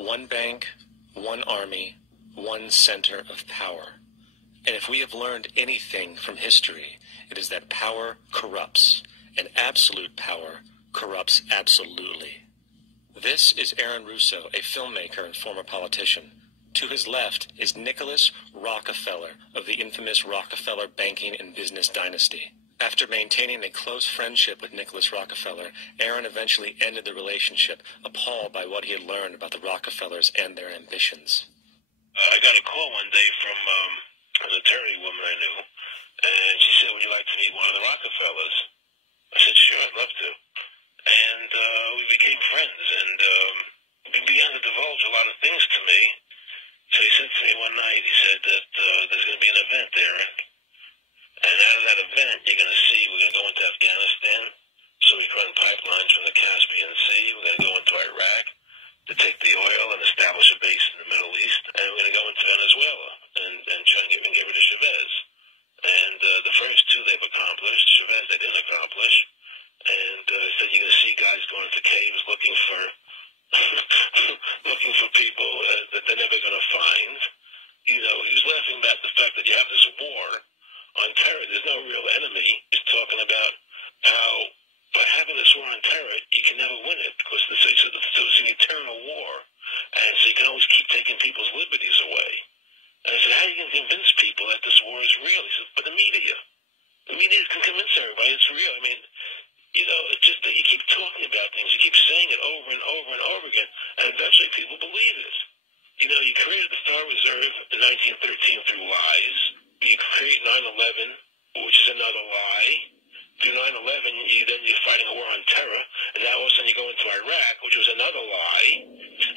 One bank, one army, one center of power. And if we have learned anything from history, it is that power corrupts, and absolute power corrupts absolutely. This is Aaron Russo, a filmmaker and former politician. To his left is Nwo Rockefeller of the infamous Rockefeller banking and business dynasty. After maintaining a close friendship with Nwo Rockefeller, Aaron eventually ended the relationship, appalled by what he had learned about the Rockefellers and their ambitions. I got a call one day from an attorney woman I knew, and she said, "Would you like to meet one of the Rockefellers?" I said, "Sure, I'd love to." And we became friends, and he began to divulge a lot of things to me. So he said to me one night, he said that there's going to be an event there, and out of that event, you're going to see we're going to go into Afghanistan, so we can run pipelines from the Caspian Sea. We're going to go into Iraq to take the oil and establish a base in the Middle East, and we're going to go into Venezuela and try and get rid of Chavez. And the first two they've accomplished. Chavez they didn't accomplish. And said you're going to see guys going into caves looking for looking for people that they're never going to find. You know, he was laughing about the fact that you have this war on terror. There's no real enemy. He's talking about how by having this war on terror, you can never win it because it's an eternal war. And so you can always keep taking people's liberties away. And I said, how are you going to convince people that this war is real? He said, but the media. The media can convince everybody it's real. I mean, you know, it's just that you keep talking about things. You keep saying it over and over and over again, and eventually people believe it. You know, you created the Federal Reserve in 1913 through lies. You create 9/11, which is another lie. Through 9/11, you're fighting a war on terror, and now all of a sudden you go into Iraq, which was another lie,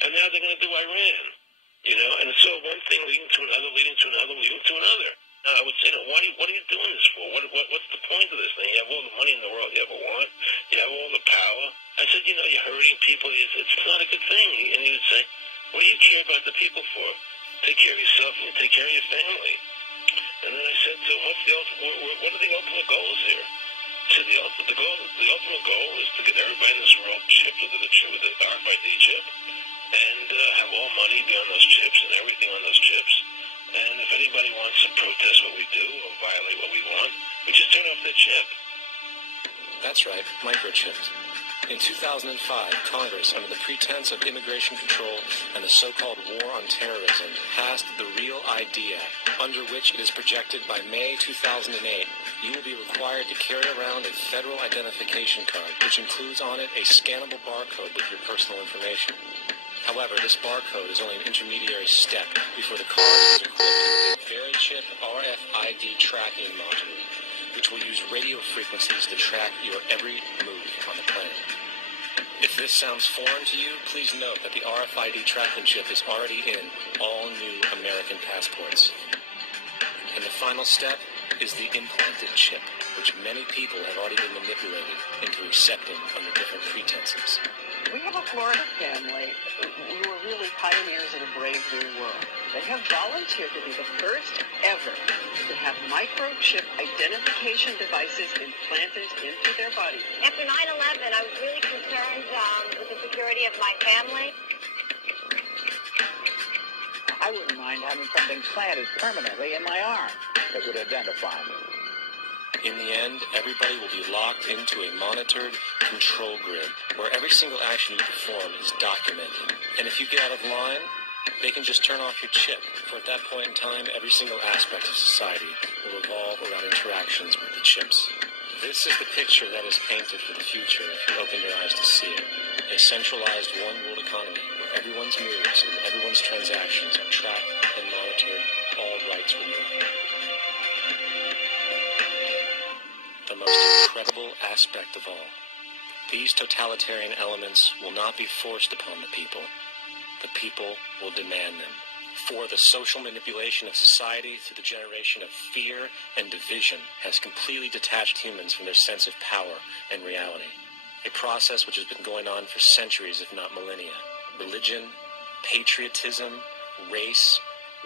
and now they're going to do Iran. You know, and so one thing leading to another, leading to another, leading to another. I would say, what are you doing this for? What's the point of this thing? You have all the money in the world you ever want. You have all the power. I said, you know, you're hurting people. It's not a good thing. And he would say, what do you care about the people for? Take care of yourself and you take care of your family. And then I said to him, what are the ultimate goals here? He said, the ultimate goal is to get everybody in this world chipped with the rfid chip and have all money be on those chips and everything on those chips. And if anybody wants to protest what we do or violate what we want, we just turn off their chip. That's right, microchipped. In 2005, Congress, under the pretense of immigration control and the so-called war on terrorism, passed the REAL ID Act, under which it is projected by May 2008, you will be required to carry around a federal identification card, which includes on it a scannable barcode with your personal information. However, this barcode is only an intermediary step before the card is equipped with a very chip RFID tracking module, which will use radio frequencies to track your every move on the planet. If this sounds foreign to you, please note that the RFID tracking chip is already in all new American passports. And the final step is the implanted chip, which many people have already been manipulated into accepting under different pretenses. We have a Florida family who are really pioneers in a brave new world. They have volunteered to be the first ever to have microchip identification devices implanted into their body. After 9/11, I was really concerned with the security of my family. I wouldn't mind having something planted permanently in my arm that would identify me. In the end, everybody will be locked into a monitored control grid where every single action you perform is documented. And if you get out of line, they can just turn off your chip, for at that point in time, every single aspect of society will revolve around interactions with the chips. This is the picture that is painted for the future if you open your eyes to see it. A centralized one-world economy where everyone's moves and everyone's transactions are tracked and monitored, all rights removed. The most incredible aspect of all. These totalitarian elements will not be forced upon the people. The people will demand them. For the social manipulation of society through the generation of fear and division has completely detached humans from their sense of power and reality. A process which has been going on for centuries, if not millennia. Religion, patriotism, race,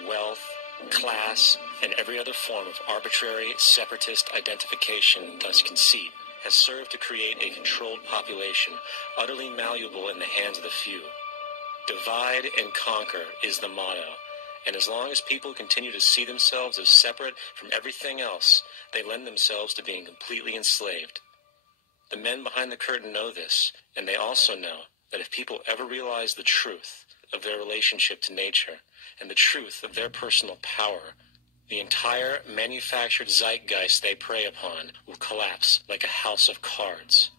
wealth, class, and every other form of arbitrary, separatist identification, thus conceit, has served to create a controlled population, utterly malleable in the hands of the few. Divide and conquer is the motto. And as long as people continue to see themselves as separate from everything else, they lend themselves to being completely enslaved. The men behind the curtain know this, and they also know that if people ever realize the truth of their relationship to nature and the truth of their personal power, the entire manufactured zeitgeist they prey upon will collapse like a house of cards.